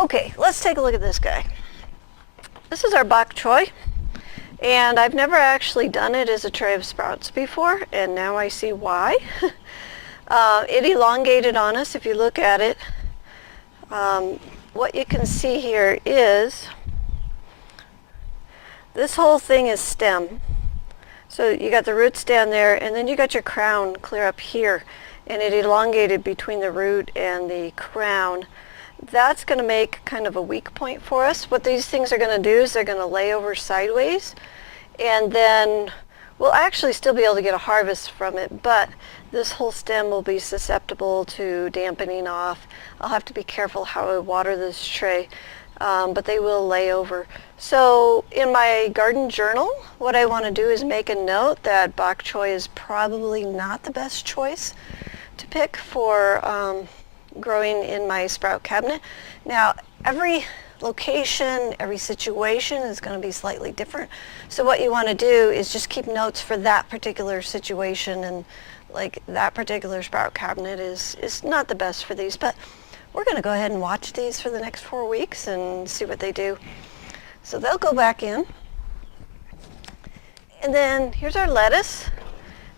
Okay, let's take a look at this guy. This is our bok choy, and I've never actually done it as a tray of sprouts before, and now I see why. It elongated on us. If you look at it, what you can see here is this whole thing is stem. So you got the roots down there, and then you got your crown clear up here, and it elongated between the root and the crown. That's going to make kind of a weak point for us. What these things are going to do is they're going to lay over sideways, and then we'll actually still be able to get a harvest from it, but this whole stem will be susceptible to dampening off. I'll have to be careful how I water this tray, but they will lay over. So in my garden journal, what I want to do is make a note that bok choy is probably not the best choice to pick for growing in my sprout cabinet. Now, every location, every situation is going to be slightly different. So what you want to do is just keep notes for that particular situation, and like that particular sprout cabinet is not the best for these, but we're going to go ahead and watch these for the next 4 weeks and see what they do. So they'll go back in. And then here's our lettuce.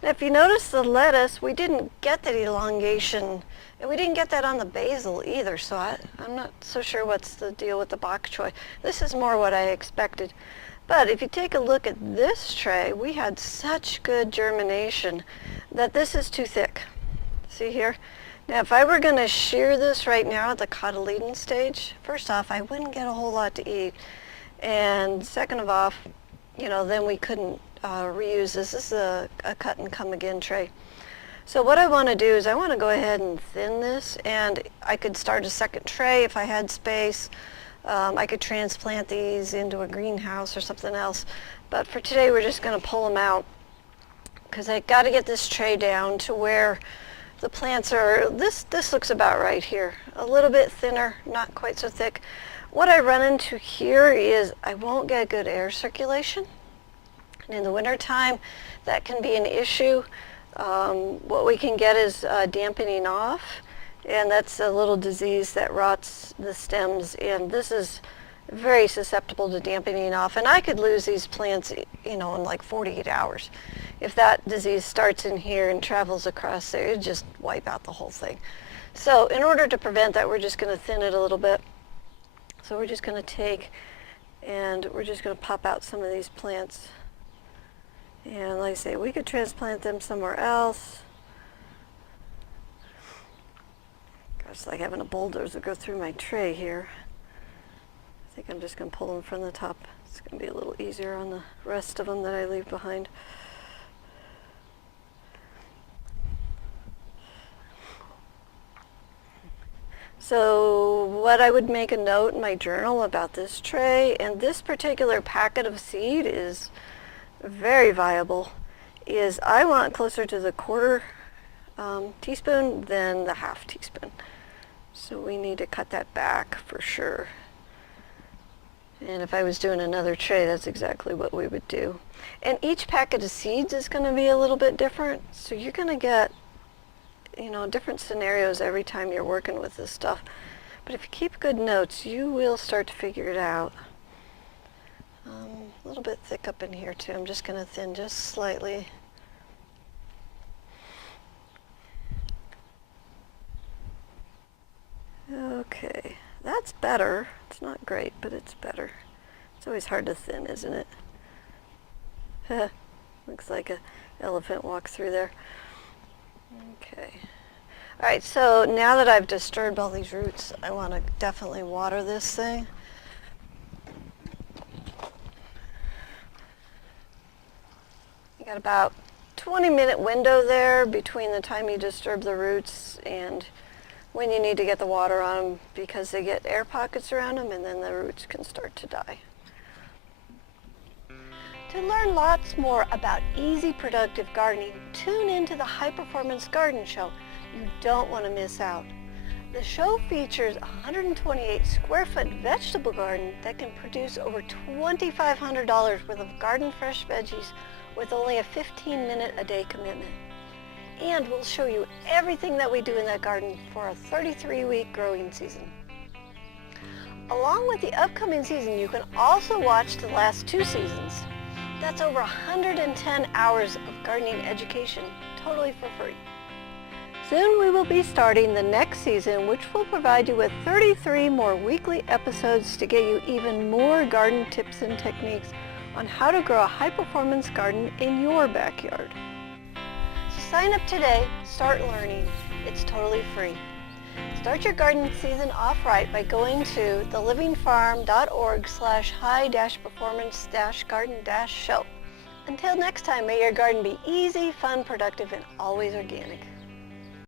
Now if you notice the lettuce, we didn't get that elongation, and we didn't get that on the basil either, so I'm not so sure what's the deal with the bok choy. This is more what I expected. But if you take a look at this tray, we had such good germination that this is too thick. See here? Now if I were going to shear this right now at the cotyledon stage, first off, I wouldn't get a whole lot to eat. And second of all, then we couldn't reuse this. This is a cut and come again tray. So what I want to do is I want to go ahead and thin this, and I could start a second tray if I had space. I could transplant these into a greenhouse or something else. But for today, we're just going to pull them out because I got to get this tray down to where the plants are. This looks about right here. A little bit thinner, not quite so thick. What I run into here is I won't get good air circulation. And in the wintertime, that can be an issue. What we can get is dampening off, and that's a little disease that rots the stems, and this is very susceptible to dampening off, and I could lose these plants in like 48 hours. If that disease starts in here and travels across there, it'd just wipe out the whole thing. So in order to prevent that, we're just going to thin it a little bit. So we're just going to take and we're just going to pop out some of these plants. And like I say, we could transplant them somewhere else. Gosh, it's like having a bulldozer go through my tray here. I think I'm just going to pull them from the top. It's going to be a little easier on the rest of them that I leave behind. So what I would make a note in my journal about this tray, and this particular packet of seed is very viable, is I want closer to the quarter teaspoon than the half teaspoon. So we need to cut that back for sure. And if I was doing another tray, that's exactly what we would do. And each packet of seeds is going to be a little bit different, so you're going to get different scenarios every time you're working with this stuff. But if you keep good notes, you will start to figure it out. A little bit thick up in here too. I'm just going to thin just slightly. Okay, that's better. It's not great, but it's better. It's always hard to thin, isn't it? Looks like an elephant walked through there. Okay. All right, so now that I've disturbed all these roots, I want to definitely water this thing. You got about 20-minute window there between the time you disturb the roots and when you need to get the water on them, because they get air pockets around them and then the roots can start to die. To learn lots more about easy, productive gardening, tune into the High Performance Garden Show. You don't want to miss out. The show features a 128 square foot vegetable garden that can produce over $2,500 worth of garden fresh veggies with only a 15-minute a day commitment. And we'll show you everything that we do in that garden for a 33-week growing season. Along with the upcoming season, you can also watch the last 2 seasons. That's over 110 hours of gardening education, totally for free. Soon we will be starting the next season, which will provide you with 33 more weekly episodes to get you even more garden tips and techniques on how to grow a high-performance garden in your backyard. So sign up today, start learning. It's totally free. Start your garden season off right by going to thelivingfarm.org/high-performance-garden-show. Until next time, may your garden be easy, fun, productive, and always organic.